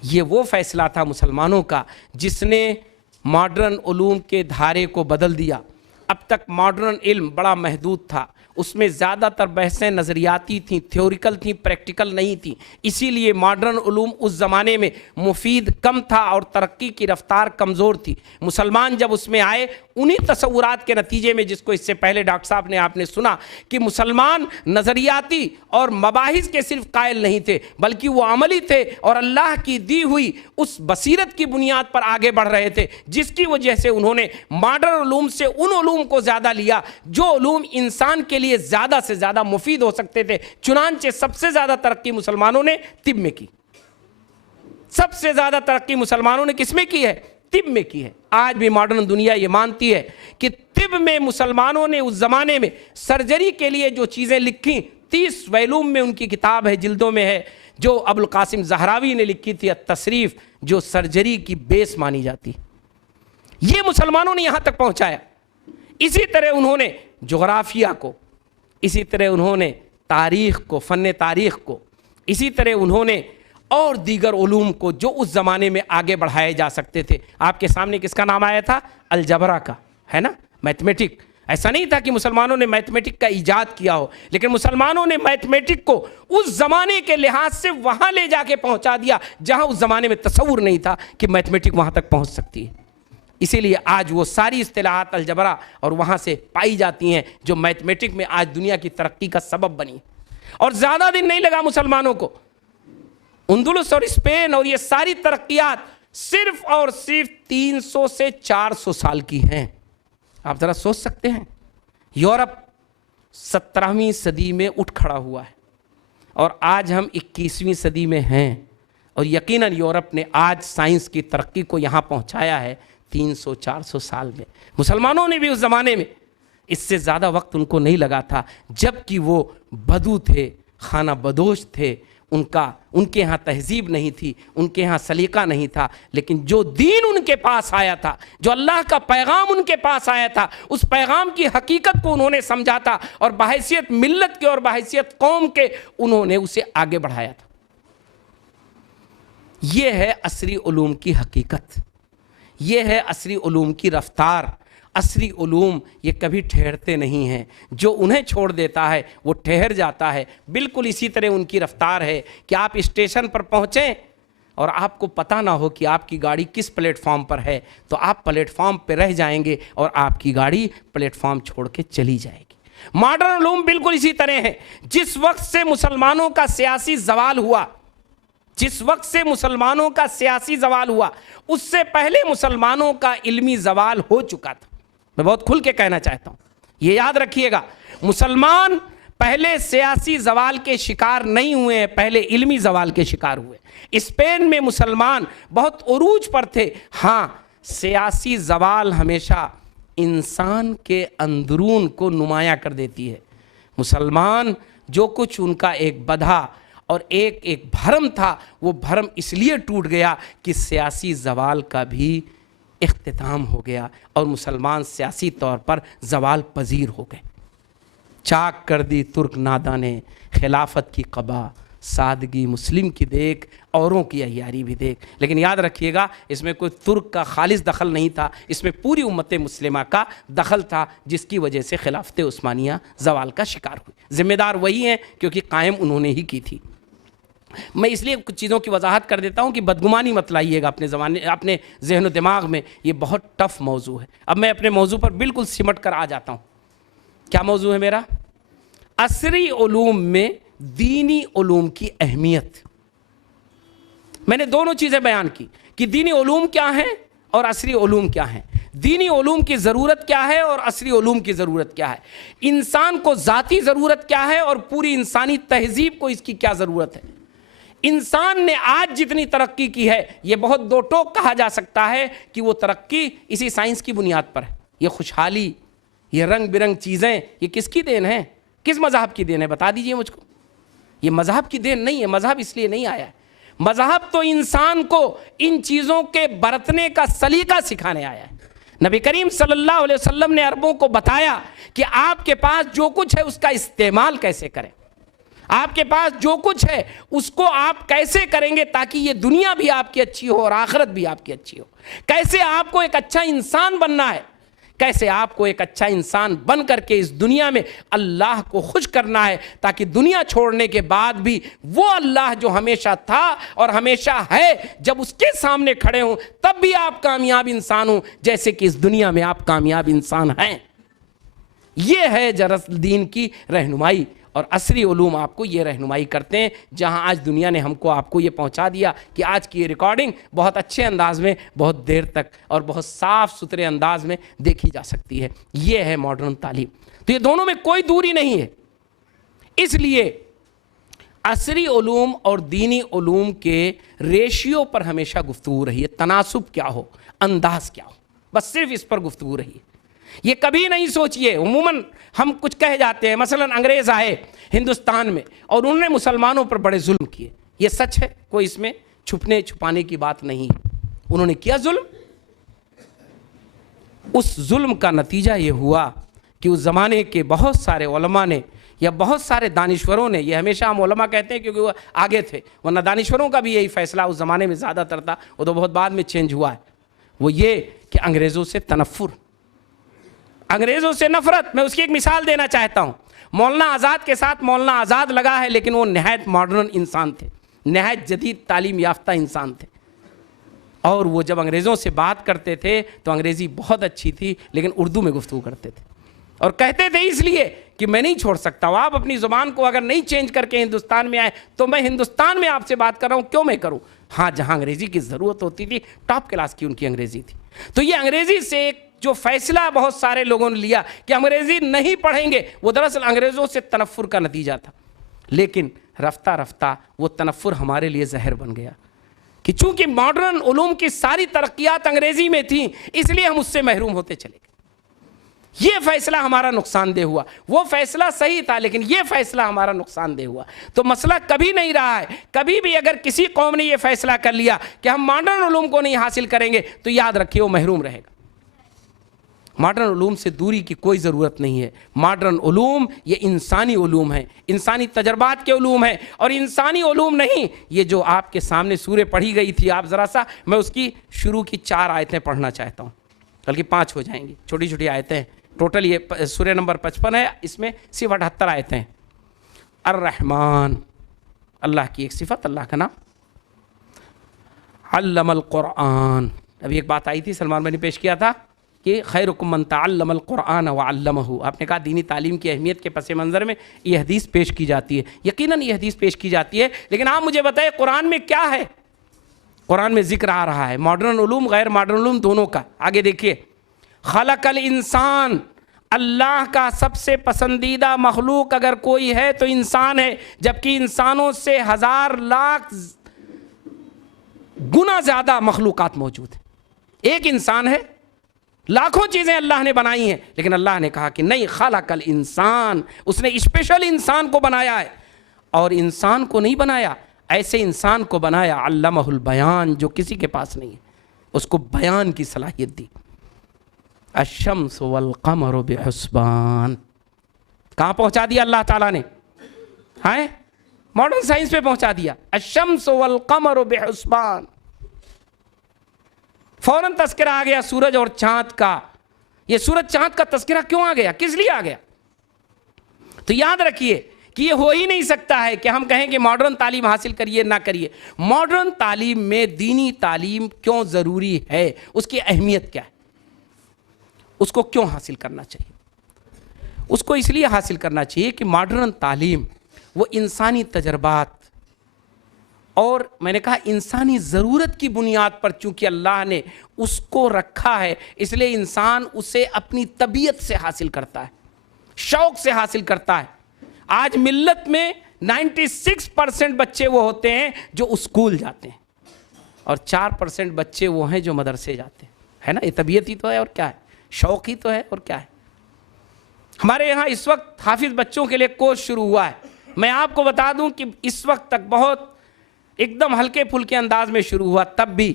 یہ وہ فیصلہ تھا مسلمانوں کا جس نے ماڈرن علوم کے دھارے کو بدل دیا۔ اب تک ماڈرن علم بڑا محدود تھا، اس میں زیادہ تر بحثیں نظریاتی تھیں، تھیوریکل تھیں، پریکٹیکل نہیں تھیں، اسی لیے ماڈرن علوم اس زمانے میں مفید کم تھا اور ترقی کی رفتار کمزور تھی۔ مسلمان جب اس میں آئے، انہی تصورات کے نتیجے میں، جس کو اس سے پہلے ڈاکٹر صاحب نے آپ نے سنا کہ مسلمان نظریاتی اور مباحث کے صرف قائل نہیں تھے، بلکہ وہ عملی تھے اور اللہ کی دی ہوئی اس بصیرت کی بنیاد پر آگے بڑھ رہے تھے، جس کی وجہ سے انہوں نے ماڈرن علوم سے ان علوم کو زیادہ لیا جو علوم انسان کے لیے زیادہ سے زیادہ مفید ہو سکتے تھے۔ چنانچہ سب سے زیادہ ترقی مسلمانوں نے طب میں کی، سب سے زیادہ ترقی مسلمانوں نے کس میں کی ہے؟ طب میں کی ہے۔ آج بھی ماڈرن دنیا یہ مانتی ہے کہ طب میں مسلمانوں نے اس زمانے میں سرجری کے لیے جو چیزیں لکھیں، 30 ویلوم میں ان کی کتاب ہے، جلدوں میں ہے، جو ابو القاسم زہراوی نے لکھی تھی التصریف، جو سرجری کی بیس مانی جاتی، یہ مسلمانوں نے یہاں تک پہنچایا۔ اسی طرح انہوں نے جغرافیہ کو، اسی طرح انہوں نے تاریخ کو، فن تاریخ کو، اسی طرح انہوں نے اور دیگر علوم کو جو اس زمانے میں آگے بڑھائے جا سکتے تھے۔ آپ کے سامنے کس کا نام آیا تھا؟ الجبرا کا، ہے نا، میتھمیٹک۔ ایسا نہیں تھا کہ مسلمانوں نے میتھمیٹک کا ایجاد کیا ہو، لیکن مسلمانوں نے میتھمیٹک کو اس زمانے کے لحاظ سے وہاں لے جا کے پہنچا دیا جہاں اس زمانے میں تصور نہیں تھا کہ میتھمیٹک وہاں تک پہنچ سکتی ہے۔ اسی لیے آج وہ ساری اصطلاحات الجبرا اور وہاں سے پائی جاتی ہیں جو میتھمیٹک میں آج دنیا کی ترقی کا سبب بنی۔ اور زیادہ دن نہیں لگا مسلمانوں کو، اندلس اور اسپین اور یہ ساری ترقیات صرف اور صرف 300 سے 400 سال کی ہیں۔ آپ ذرا سوچ سکتے ہیں، یورپ 17ویں صدی میں اٹھ کھڑا ہوا ہے اور آج ہم 21ویں صدی میں ہیں، اور یقیناً یورپ نے آج سائنس کی ترقی کو یہاں پہنچایا ہے 300-400 سال میں۔ مسلمانوں نے بھی اس زمانے میں اس سے زیادہ وقت ان کو نہیں لگا تھا، جبکہ وہ بدو تھے، خانہ بدوش تھے، ان کے ہاں تہذیب نہیں تھی، ان کے ہاں سلیقہ نہیں تھا، لیکن جو دین ان کے پاس آیا تھا، جو اللہ کا پیغام ان کے پاس آیا تھا، اس پیغام کی حقیقت کو انہوں نے سمجھا تھا اور بحیثیت ملت کے اور بحیثیت قوم کے انہوں نے اسے آگے بڑھایا تھا۔ یہ ہے عصری علوم کی حقیقت، یہ ہے عصری علوم کی رفتار۔ عصری علوم یہ کبھی ٹھہرتے نہیں ہیں، جو انہیں چھوڑ دیتا ہے وہ ٹھہر جاتا ہے۔ بالکل اسی طرح ان کی رفتار ہے کہ آپ اسٹیشن پر پہنچیں اور آپ کو پتہ نہ ہو کہ آپ کی گاڑی کس پلیٹ فارم پر ہے تو آپ پلیٹ فارم پہ رہ جائیں گے اور آپ کی گاڑی پلیٹ فارم چھوڑ کے چلی جائے گی۔ ماڈرن علوم بالکل اسی طرح ہے۔ جس وقت سے مسلمانوں کا سیاسی زوال ہوا، جس وقت سے مسلمانوں کا سیاسی زوال ہوا، اس سے پہلے مسلمانوں کا علمی زوال ہو چکا تھا۔ میں بہت کھل کے کہنا چاہتا ہوں، یہ یاد رکھیے گا، مسلمان پہلے سیاسی زوال کے شکار نہیں ہوئے ہیں، پہلے علمی زوال کے شکار ہوئے۔ اسپین میں مسلمان بہت عروج پر تھے۔ ہاں، سیاسی زوال ہمیشہ انسان کے اندرون کو نمایاں کر دیتی ہے۔ مسلمان جو کچھ ان کا ایک بدھا اور ایک بھرم تھا، وہ بھرم اس لیے ٹوٹ گیا کہ سیاسی زوال کا بھی اختتام ہو گیا اور مسلمان سیاسی طور پر زوال پذیر ہو گئے۔ چاک کر دی ترک ناداں نے خلافت کی قبا، سادگی مسلم کی دیکھ، اوروں کی عیاری بھی دیکھ۔ لیکن یاد رکھیے گا، اس میں کوئی ترک کا خالص دخل نہیں تھا، اس میں پوری امت مسلمہ کا دخل تھا، جس کی وجہ سے خلافت عثمانیہ زوال کا شکار ہوئی۔ ذمہ دار وہی ہیں کیونکہ قائم انہوں نے ہی کی تھی۔ میں اس لیے کچھ چیزوں کی وضاحت کر دیتا ہوں کہ بدگمانی مت لائیے گا اپنے ذہن و دماغ میں، یہ بہت ٹف موضوع ہے۔ اب میں اپنے موضوع پر بالکل سمٹ کر آ جاتا ہوں۔ کیا موضوع ہے میرا؟ عصری علوم میں دینی علوم کی اہمیت۔ میں نے دونوں چیزیں بیان کی کہ دینی علوم کیا ہیں اور عصری علوم کیا ہیں۔ دینی علوم کی ضرورت کیا ہے اور عصری علوم کی ضرورت کیا ہے۔ انسان کو ذاتی ضرورت کیا ہے اور پوری انسانی تہذیب کو اس کی کیا ضرورت ہے۔ انسان نے آج جتنی ترقی کی ہے، یہ بہت دو ٹوک کہا جا سکتا ہے کہ وہ ترقی اسی سائنس کی بنیاد پر ہے۔ یہ خوشحالی، یہ رنگ برنگ چیزیں، یہ کس کی دین ہے؟ کس مذہب کی دین ہے؟ بتا دیجئے مجھ کو۔ یہ مذہب کی دین نہیں ہے، مذہب اس لیے نہیں آیا ہے۔ مذہب تو انسان کو ان چیزوں کے برتنے کا سلیقہ سکھانے آیا ہے۔ نبی کریم صلی اللہ علیہ وسلم نے عربوں کو بتایا کہ آپ کے پاس جو کچھ ہے اس کا استعمال کیسے کریں، آپ کے پاس جو کچھ ہے اس کو آپ کیسے کریں گے تاکہ یہ دنیا بھی آپ کی اچھی ہو اور آخرت بھی آپ کی اچھی ہو۔ کیسے آپ کو ایک اچھا انسان بننا ہے، کیسے آپ کو ایک اچھا انسان بن کر کے اس دنیا میں اللہ کو خوش کرنا ہے تاکہ دنیا چھوڑنے کے بعد بھی وہ اللہ جو ہمیشہ تھا اور ہمیشہ ہے، جب اس کے سامنے کھڑے ہوں تب بھی آپ کامیاب انسان ہوں جیسے کہ اس دنیا میں آپ کامیاب انسان ہیں۔ یہ ہے دراصل دین کی رہنمائی، اور عصری علوم آپ کو یہ رہنمائی کرتے ہیں۔ جہاں آج دنیا نے آپ کو یہ پہنچا دیا کہ آج کی یہ ریکارڈنگ بہت اچھے انداز میں بہت دیر تک اور بہت صاف ستھرے انداز میں دیکھی جا سکتی ہے۔ یہ ہے ماڈرن تعلیم۔ تو یہ دونوں میں کوئی دوری نہیں ہے۔ اس لیے عصری علوم اور دینی علوم کے ریشیو پر ہمیشہ گفتگو رہی ہے، تناسب کیا ہو، انداز کیا ہو، بس صرف اس پر گفتگو رہی ہے۔ یہ کبھی نہیں سوچئے، عموماً ہم کچھ کہہ جاتے ہیں، مثلا انگریز آئے ہندوستان میں اور انہوں نے مسلمانوں پر بڑے ظلم کیے، یہ سچ ہے، کوئی اس میں چھپنے چھپانے کی بات نہیں۔ انہوں نے کیا ظلم، اس ظلم کا نتیجہ یہ ہوا کہ اس زمانے کے بہت سارے علماء نے یا بہت سارے دانشوروں نے، یہ ہمیشہ ہم علماء کہتے ہیں کیونکہ وہ آگے تھے، ورنہ دانشوروں کا بھی یہی فیصلہ اس زمانے میں زیادہ تر تھا، وہ تو بہت بعد میں چینج ہوا ہے، وہ یہ کہ انگریزوں سے تنفر، انگریزوں سے نفرت۔ میں اس کی ایک مثال دینا چاہتا ہوں۔ مولانا آزاد کے ساتھ مولانا آزاد لگا ہے، لیکن وہ نہایت ماڈرن انسان تھے، نہایت جدید تعلیم یافتہ انسان تھے، اور وہ جب انگریزوں سے بات کرتے تھے تو انگریزی بہت اچھی تھی لیکن اردو میں گفتگو کرتے تھے، اور کہتے تھے اس لیے کہ میں نہیں چھوڑ سکتا ہوں، آپ اپنی زبان کو اگر نہیں چینج کر کے ہندوستان میں آئے تو میں ہندوستان میں آپ سے بات کر رہا ہوں، کیوں میں کروں؟ ہاں، جہاں انگریزی کی ضرورت ہوتی تھی، ٹاپ کلاس کی ان کی انگریزی تھی۔ تو یہ انگریزی سے ایک جو فیصلہ بہت سارے لوگوں نے لیا کہ انگریزی نہیں پڑھیں گے، وہ دراصل انگریزوں سے تنفر کا نتیجہ تھا، لیکن رفتہ رفتہ وہ تنفر ہمارے لیے زہر بن گیا کہ چونکہ ماڈرن علوم کی ساری ترقیات انگریزی میں تھیں، اس لیے ہم اس سے محروم ہوتے چلے گئے۔ یہ فیصلہ ہمارا نقصان دہ ہوا، وہ فیصلہ صحیح تھا لیکن یہ فیصلہ ہمارا نقصان دہ ہوا۔ تو مسئلہ کبھی نہیں رہا ہے، کبھی بھی اگر کسی قوم نے یہ فیصلہ کر لیا کہ ہم ماڈرن علوم کو نہیں حاصل کریں گے تو یاد رکھیے وہ محروم رہے گا۔ ماڈرن علوم سے دوری کی کوئی ضرورت نہیں ہے۔ ماڈرن علوم یہ انسانی علوم ہیں، انسانی تجربات کے علوم ہیں، اور انسانی علوم نہیں، یہ جو آپ کے سامنے سورہ پڑھی گئی تھی، آپ ذرا سا میں اس کی شروع کی 4 آیتیں پڑھنا چاہتا ہوں، بلکہ 5 ہو جائیں گی، چھوٹی چھوٹی آیتیں، ٹوٹل یہ سورہ نمبر 55 ہے، اس میں صرف 78 آیتیں ہیں۔ الرحمن، اللہ کی ایک صفت، اللہ کا نام، علم القرآن. ابھی ایک بات آئی تھی، سلمان بھائی نے پیش کیا تھا کہ خیرکم من تعلم القرآن وعلمہ. آپ نے کہا دینی تعلیم کی اہمیت کے پس منظر میں یہ حدیث پیش کی جاتی ہے. یقیناً یہ حدیث پیش کی جاتی ہے، لیکن آپ مجھے بتائیں قرآن میں کیا ہے؟ قرآن میں ذکر آ رہا ہے ماڈرن علوم غیر ماڈرن علوم دونوں کا. آگے دیکھیے، خلق الانسان، اللہ کا سب سے پسندیدہ مخلوق اگر کوئی ہے تو انسان ہے، جبکہ انسانوں سے 1000 لاکھ گنا زیادہ مخلوقات موجود ہیں. ایک انسان ہے، لاکھوں چیزیں اللہ نے بنائی ہیں، لیکن اللہ نے کہا کہ نہیں، خلق الانسان، اس نے اسپیشل انسان کو بنایا ہے. اور انسان کو نہیں بنایا، ایسے انسان کو بنایا علمہ البیان، جو کسی کے پاس نہیں ہے، اس کو بیان کی صلاحیت دی. الشمس والقمر بحسبان، کہاں پہنچا دیا اللہ تعالیٰ نے؟ ماڈرن سائنس پہ پہنچا دیا. الشمس والقمر بحسبان، فوراً تذکرہ آ گیا سورج اور چاند کا. یہ سورج چاند کا تذکرہ کیوں آ گیا؟ کس لیے آ گیا؟ تو یاد رکھیے کہ یہ ہو ہی نہیں سکتا ہے کہ ہم کہیں کہ ماڈرن تعلیم حاصل کریے نہ کریے. ماڈرن تعلیم میں دینی تعلیم کیوں ضروری ہے، اس کی اہمیت کیا ہے، اس کو کیوں حاصل کرنا چاہیے؟ اس کو اس لیے حاصل کرنا چاہیے کہ ماڈرن تعلیم وہ انسانی تجربات اور میں نے کہا انسانی ضرورت کی بنیاد پر چونکہ اللہ نے اس کو رکھا ہے، اس لیے انسان اسے اپنی طبیعت سے حاصل کرتا ہے، شوق سے حاصل کرتا ہے. آج ملت میں 96% بچے وہ ہوتے ہیں جو اسکول جاتے ہیں، اور 4% بچے وہ ہیں جو مدرسے جاتے ہیں. ہے نا؟ یہ طبیعت ہی تو ہے اور کیا ہے، شوق ہی تو ہے اور کیا ہے. ہمارے یہاں اس وقت حافظ بچوں کے لیے کورس شروع ہوا ہے. میں آپ کو بتا دوں کہ اس وقت تک بہت ایک دم ہلکے پھلکے انداز میں شروع ہوا، تب بھی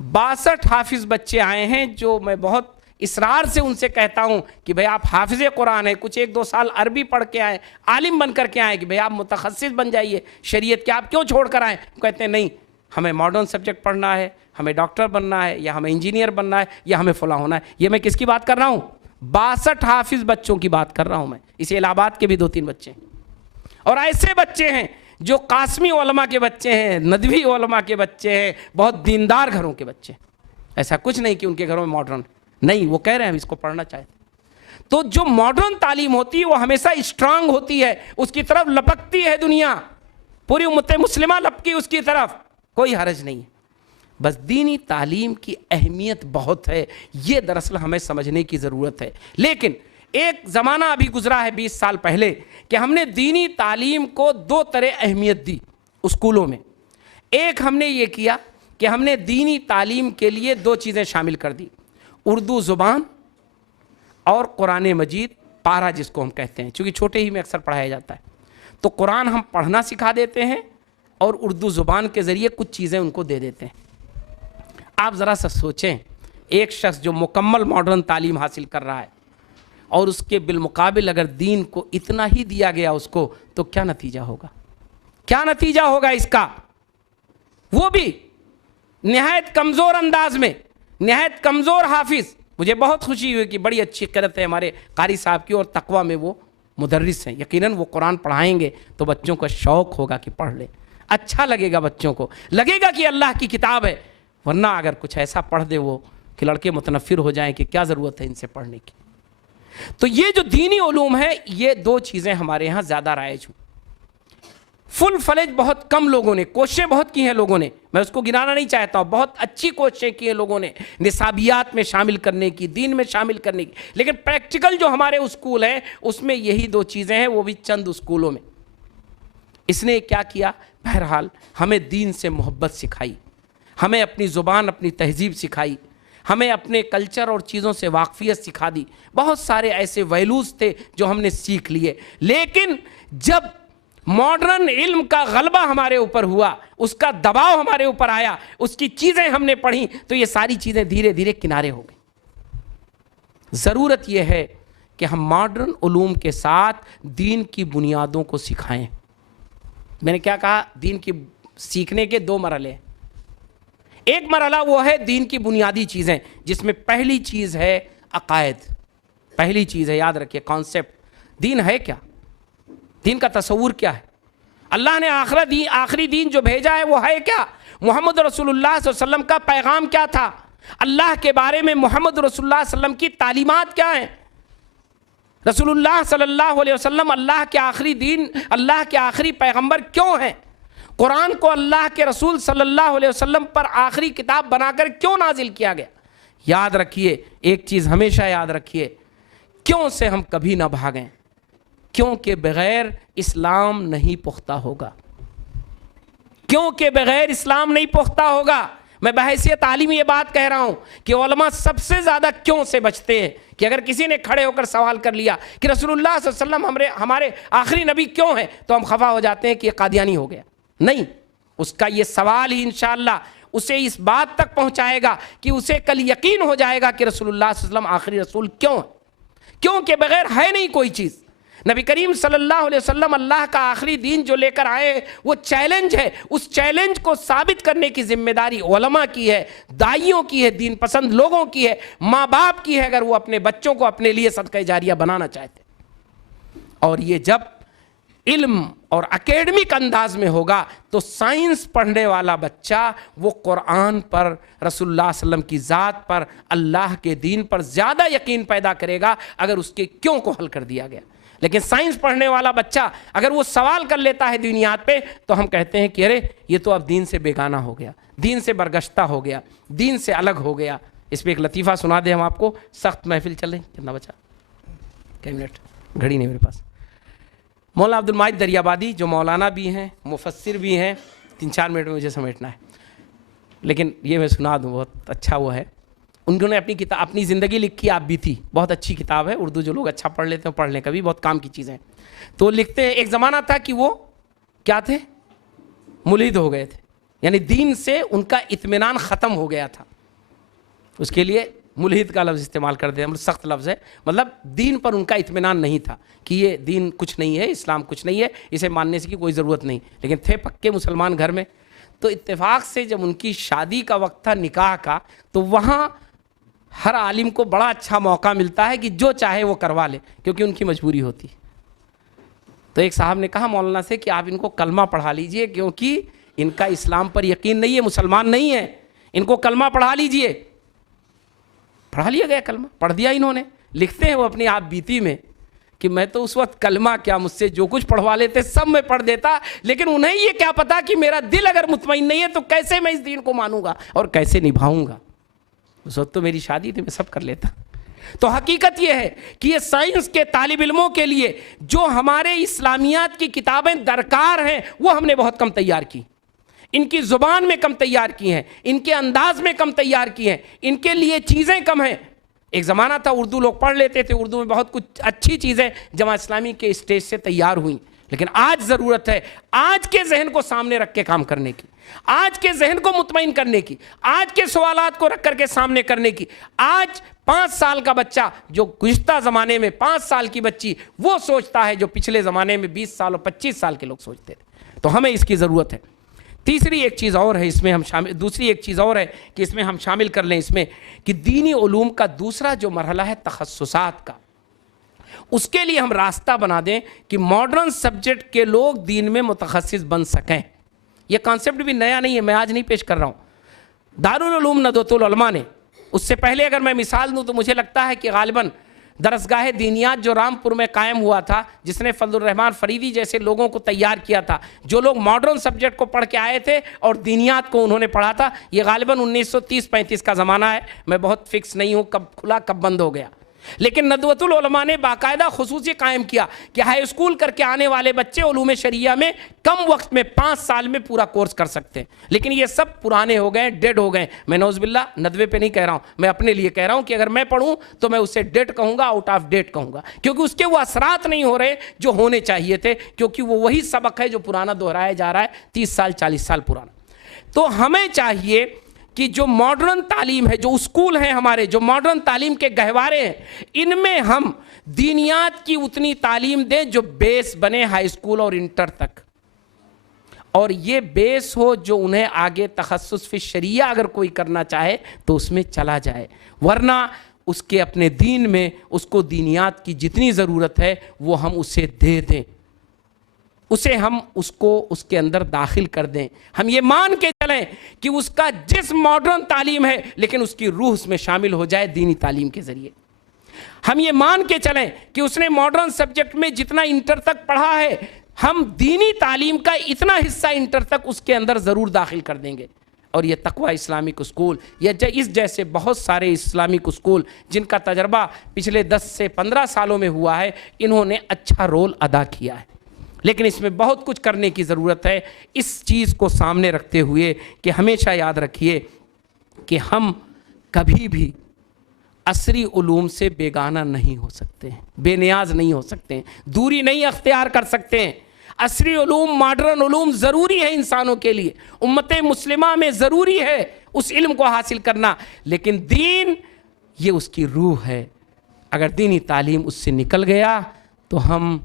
62 حافظ بچے آئے ہیں جو میں بہت اصرار سے ان سے کہتا ہوں کہ بھئی آپ حافظ قرآن ہیں، کچھ 1-2 سال عربی پڑھ کے آئیں، عالم بن کر کے آئیں، کہ بھئی آپ متخصص بن جائیے شریعت کے، آپ کیوں چھوڑ کر آئیں؟ کہتے ہیں نہیں، ہمیں ماڈرن سبجیکٹ پڑھنا ہے، ہمیں ڈاکٹر بننا ہے، یا ہمیں انجینئر بننا ہے، یا ہمیں فلاں ہونا ہے. یہ میں کس کی بات کر رہا ہوں؟ 62 حافظ بچوں کی بات کر رہا ہوں میں. اسی الہ آباد کے بھی 2-3 بچے ہیں، اور ایسے بچے ہیں جو قاسمی علماء کے بچے ہیں، ندوی علماء کے بچے ہیں، بہت دیندار گھروں کے بچے ہیں. ایسا کچھ نہیں کہ ان کے گھروں میں ماڈرن نہیں، وہ کہہ رہے ہیں ہم اس کو پڑھنا چاہتے. تو جو ماڈرن تعلیم ہوتی ہے وہ ہمیشہ اسٹرانگ ہوتی ہے، اس کی طرف لپکتی ہے دنیا، پوری امت مسلمہ لپکی اس کی طرف، کوئی حرج نہیں ہے. بس دینی تعلیم کی اہمیت بہت ہے، یہ دراصل ہمیں سمجھنے کی ضرورت ہے. لیکن ایک زمانہ ابھی گزرا ہے 20 سال پہلے کہ ہم نے دینی تعلیم کو 2 طرح اہمیت دی اسکولوں میں. ایک ہم نے یہ کیا کہ ہم نے دینی تعلیم کے لیے 2 چیزیں شامل کر دی، اردو زبان اور قرآن مجید پارہ جس کو ہم کہتے ہیں، چونکہ چھوٹے ہی میں اکثر پڑھایا جاتا ہے. تو قرآن ہم پڑھنا سکھا دیتے ہیں اور اردو زبان کے ذریعے کچھ چیزیں ان کو دے دیتے ہیں. آپ ذرا سا سوچیں، ایک شخص جو مکمل ماڈرن تعلیم حاصل کر رہا ہے اور اس کے بالمقابل اگر دین کو اتنا ہی دیا گیا اس کو، تو کیا نتیجہ ہوگا؟ کیا نتیجہ ہوگا اس کا؟ وہ بھی نہایت کمزور انداز میں، نہایت کمزور حافظ. مجھے بہت خوشی ہوئی کہ بڑی اچھی قرت ہے ہمارے قاری صاحب کی، اور تقویٰ میں وہ مدرس ہیں. یقیناً وہ قرآن پڑھائیں گے تو بچوں کا شوق ہوگا کہ پڑھ لیں، اچھا لگے گا، بچوں کو لگے گا کہ اللہ کی کتاب ہے. ورنہ اگر کچھ ایسا پڑھ دے وہ کہ لڑکے متنفر ہو جائیں کہ کیا ضرورت ہے ان سے پڑھنے کی. تو یہ جو دینی علوم ہے، یہ 2 چیزیں ہمارے ہاں زیادہ رائج ہوں. فل فلیج بہت کم لوگوں نے، کوششیں بہت کی ہیں لوگوں نے، میں اس کو گنانا نہیں چاہتا ہوں، بہت اچھی کوششیں کی ہیں لوگوں نے نصابیات میں شامل کرنے کی، دین میں شامل کرنے کی. لیکن پریکٹیکل جو ہمارے اسکول ہیں اس میں یہی 2 چیزیں ہیں، وہ بھی چند اسکولوں میں. اس نے کیا کیا؟ بہرحال ہمیں دین سے محبت سکھائی، ہمیں اپنی زبان، اپنی تہذیب سکھائی، ہمیں اپنے کلچر اور چیزوں سے واقفیت سکھا دی. بہت سارے ایسے ویلوز تھے جو ہم نے سیکھ لیے. لیکن جب ماڈرن علم کا غلبہ ہمارے اوپر ہوا، اس کا دباؤ ہمارے اوپر آیا، اس کی چیزیں ہم نے پڑھی، تو یہ ساری چیزیں دھیرے دھیرے کنارے ہو گئیں. ضرورت یہ ہے کہ ہم ماڈرن علوم کے ساتھ دین کی بنیادوں کو سکھائیں. میں نے کیا کہا؟ دین کی سیکھنے کے 2 مرحلے ہیں. ایک مرحلہ وہ ہے دین کی بنیادی چیزیں، جس میں پہلی چیز ہے عقائد. پہلی چیز ہے، یاد رکھیے، کانسیپٹ. دین ہے کیا؟ دین کا تصور کیا ہے؟ اللہ نے آخری دین جو بھیجا ہے وہ ہے کیا؟ محمد رسول اللہ صلی اللہ علیہ وسلم کا پیغام کیا تھا؟ اللہ کے بارے میں محمد رسول اللہ صلی اللہ علیہ وسلم کی تعلیمات کیا ہیں؟ رسول اللہ صلی اللہ علیہ وسلم اللہ کے آخری دین، اللہ کے آخری پیغمبر کیوں ہیں؟ قرآن کو اللہ کے رسول صلی اللہ علیہ وسلم پر آخری کتاب بنا کر کیوں نازل کیا گیا؟ یاد رکھیے ایک چیز ہمیشہ یاد رکھیے، کیوں سے ہم کبھی نہ بھاگیں، کیونکہ بغیر اسلام نہیں پختہ ہوگا، کیونکہ بغیر اسلام نہیں پختہ ہوگا۔ میں بحیثیت عالم یہ بات کہہ رہا ہوں کہ علماء سب سے زیادہ کیوں سے بچتے ہیں، کہ اگر کسی نے کھڑے ہو کر سوال کر لیا کہ رسول اللہ صلی اللہ علیہ وسلم ہمارے آخری نبی کیوں ہیں، تو ہم خفا ہو جاتے ہیں کہ یہ قادیانی ہو گیا۔ نہیں، اس کا یہ سوال ہی انشاءاللہ اسے اس بات تک پہنچائے گا کہ اسے کل یقین ہو جائے گا کہ رسول اللہ صلی اللہ علیہ وسلم آخری رسول کیوں ہے، کیونکہ بغیر ہے نہیں کوئی چیز۔ نبی کریم صلی اللہ علیہ وسلم اللہ کا آخری دین جو لے کر آئے وہ چیلنج ہے، اس چیلنج کو ثابت کرنے کی ذمہ داری علماء کی ہے، داعیوں کی ہے، دین پسند لوگوں کی ہے، ماں باپ کی ہے، اگر وہ اپنے بچوں کو اپنے لیے صدقہ جاریہ بنانا چاہتے۔ اور یہ جب علم اور اکیڈمک انداز میں ہوگا تو سائنس پڑھنے والا بچہ وہ قرآن پر، رسول اللہ صلی اللہ علیہ وسلم کی ذات پر، اللہ کے دین پر زیادہ یقین پیدا کرے گا اگر اس کے کیوں کو حل کر دیا گیا۔ لیکن سائنس پڑھنے والا بچہ اگر وہ سوال کر لیتا ہے دینیات پہ تو ہم کہتے ہیں کہ ارے یہ تو اب دین سے بیگانہ ہو گیا، دین سے برگشتہ ہو گیا، دین سے الگ ہو گیا۔ اس پہ ایک لطیفہ سنا دیں ہم آپ کو، سخت محفل چل رہی، کتنا بچا؟ کئی منٹ، گھڑی نہیں میرے پاس۔ مولانا عبد الماجد دریابادی جو مولانا بھی ہیں، مفسر بھی ہیں، 3-4 منٹ میں مجھے سمیٹنا ہے، لیکن یہ میں سنا دوں، بہت اچھا وہ ہے۔ انہوں نے اپنی کتاب، اپنی زندگی لکھی، آپ بھی تھی، بہت اچھی کتاب ہے، اردو جو لوگ اچھا پڑھ لیتے ہیں پڑھنے کا بھی بہت کام کی چیزیں۔ تو وہ لکھتے ہیں ایک زمانہ تھا کہ وہ کیا تھے؟ ملحد ہو گئے تھے، یعنی دین سے ان کا اطمینان ختم ہو گیا تھا۔ اس کے لیے ملحد کا لفظ استعمال کر دیں، سخت لفظ ہے، مطلب دین پر ان کا اطمینان نہیں تھا کہ یہ دین کچھ نہیں ہے، اسلام کچھ نہیں ہے، اسے ماننے سے کی کوئی ضرورت نہیں، لیکن تھے پکے مسلمان گھر میں۔ تو اتفاق سے جب ان کی شادی کا وقت تھا، نکاح کا، تو وہاں ہر عالم کو بڑا اچھا موقع ملتا ہے کہ جو چاہے وہ کروا لے، کیونکہ ان کی مجبوری ہوتی ہے۔ تو ایک صاحب نے کہا مولانا سے کہ آپ ان کو کلمہ پڑھا لیجئے، کیونکہ ان کا اسلام پر یقین نہیں ہے، مسلمان نہیں ہے، ان کو کلمہ پڑھا لیجئے۔ پڑھا لیا گیا کلمہ، پڑھ دیا انہوں نے۔ لکھتے ہیں وہ اپنی آپ بیتی میں کہ میں تو اس وقت کلمہ کیا، مجھ سے جو کچھ پڑھوا لیتے سب میں پڑھ دیتا، لیکن انہیں یہ کیا پتا کہ میرا دل اگر مطمئن نہیں ہے تو کیسے میں اس دین کو مانوں گا اور کیسے نبھاؤں گا۔ اس وقت تو میری شادی تھی، میں سب کر لیتا۔ تو حقیقت یہ ہے کہ یہ سائنس کے طالب علموں کے لیے جو ہمارے اسلامیات کی کتابیں درکار ہیں وہ ہم نے بہت کم تیار کی، ان کی زبان میں کم تیار کی ہیں، ان کے انداز میں کم تیار کی ہیں، ان کے لیے چیزیں کم ہیں۔ ایک زمانہ تھا اردو لوگ پڑھ لیتے تھے، اردو میں بہت کچھ اچھی چیزیں جماعت اسلامی کے اسٹیج سے تیار ہوئیں، لیکن آج ضرورت ہے آج کے ذہن کو سامنے رکھ کے کام کرنے کی، آج کے ذہن کو مطمئن کرنے کی، آج کے سوالات کو رکھ کر کے سامنے کرنے کی۔ آج 5 سال کا بچہ جو گزشتہ زمانے میں 5 سال کی بچی وہ سوچتا ہے جو پچھلے زمانے میں 20 سال اور 25 سال کے لوگ سوچتے تھے۔ تو ہمیں اس کی ضرورت ہے۔ تیسری ایک چیز اور ہے اس میں ہم شامل، دوسری ایک چیز اور ہے کہ اس میں ہم شامل کر لیں اس میں کہ دینی علوم کا دوسرا جو مرحلہ ہے تخصصات کا، اس کے لیے ہم راستہ بنا دیں کہ ماڈرن سبجیکٹ کے لوگ دین میں متخصص بن سکیں۔ یہ کانسیپٹ بھی نیا نہیں ہے، میں آج نہیں پیش کر رہا ہوں۔ دارالعلوم ندوۃ العلماء نے، اس سے پہلے اگر میں مثال دوں تو مجھے لگتا ہے کہ غالباً درسگاہ دینیات جو رامپور میں قائم ہوا تھا، جس نے فضل الرحمان فریدی جیسے لوگوں کو تیار کیا تھا، جو لوگ ماڈرن سبجیکٹ کو پڑھ کے آئے تھے اور دینیات کو انہوں نے پڑھا تھا، یہ غالباً 1930-35 کا زمانہ ہے، میں بہت فکس نہیں ہوں کب کھلا کب بند ہو گیا۔ لیکن ندوۃ العلماء نے باقاعدہ خصوصی قائم کیا کہ ہائی اسکول کر کے آنے والے بچے علوم شریعہ میں کم وقت میں 5 سال میں پورا کورس کر سکتے ہیں۔ لیکن یہ سب پرانے ہو گئے، ڈیڈ ہو گئے۔ میں نعوذ باللہ ندوے پہ نہیں کہہ رہا ہوں، میں اپنے لیے کہہ رہا ہوں کہ اگر میں پڑھوں تو میں اسے ڈیڈ کہوں گا، آؤٹ آف ڈیٹ کہوں گا، کیونکہ اس کے وہ اثرات نہیں ہو رہے جو ہونے چاہیے تھے، کیونکہ وہ وہی سبق ہے جو پرانا دہرایا جا رہا ہے، 30 سال 40 سال پرانا۔ تو ہمیں چاہیے کہ جو ماڈرن تعلیم ہے، جو اسکول ہیں ہمارے، جو ماڈرن تعلیم کے گہوارے ہیں، ان میں ہم دینیات کی اتنی تعلیم دیں جو بیس بنے ہائی اسکول اور انٹر تک، اور یہ بیس ہو جو انہیں آگے تخصص فی شریعہ اگر کوئی کرنا چاہے تو اس میں چلا جائے، ورنہ اس کے اپنے دین میں اس کو دینیات کی جتنی ضرورت ہے وہ ہم اسے دے دیں۔ اسے ہم اس کو اس کے اندر داخل کر دیں. ہم یہ مان کے چلیں کہ اس کا جسم ماڈرن تعلیم ہے لیکن اس کی روح اس میں شامل ہو جائے دینی تعلیم کے ذریعے. ہم یہ مان کے چلیں کہ اس نے ماڈرن سبجیکٹ میں جتنا انٹر تک پڑھا ہے ہم دینی تعلیم کا اتنا حصہ انٹر تک اس کے اندر ضرور داخل کر دیں گے. اور یہ تقویٰ اسلامک اسکول یا اس جیسے بہت سارے اسلامک اسکول جن کا تجربہ پچھلے 10 سے 15 سالوں میں ہوا ہے، انہوں نے اچھا رول ادا کیا ہے. لیکن اس میں بہت کچھ کرنے کی ضرورت ہے. اس چیز کو سامنے رکھتے ہوئے کہ ہمیشہ یاد رکھیے کہ ہم کبھی بھی عصری علوم سے بیگانہ نہیں ہو سکتے ہیں، بے نیاز نہیں ہو سکتے ہیں، دوری نہیں اختیار کر سکتے ہیں. عصری علوم، ماڈرن علوم ضروری ہے انسانوں کے لیے. امت مسلمہ میں ضروری ہے اس علم کو حاصل کرنا، لیکن دین یہ اس کی روح ہے. اگر دینی تعلیم اس سے نکل گیا تو ہم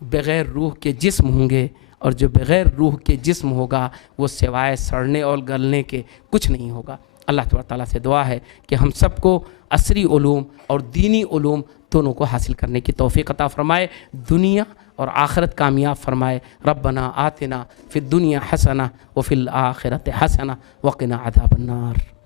بغیر روح کے جسم ہوں گے، اور جو بغیر روح کے جسم ہوگا وہ سوائے سڑنے اور گلنے کے کچھ نہیں ہوگا. اللہ تبارک تعالیٰ سے دعا ہے کہ ہم سب کو عصری علوم اور دینی علوم دونوں کو حاصل کرنے کی توفیق عطا فرمائے، دنیا اور آخرت کامیاب فرمائے. ربنا آتنا فی الدنیا حسنہ وفی الآخرۃ حسنہ وقنا عذاب النار.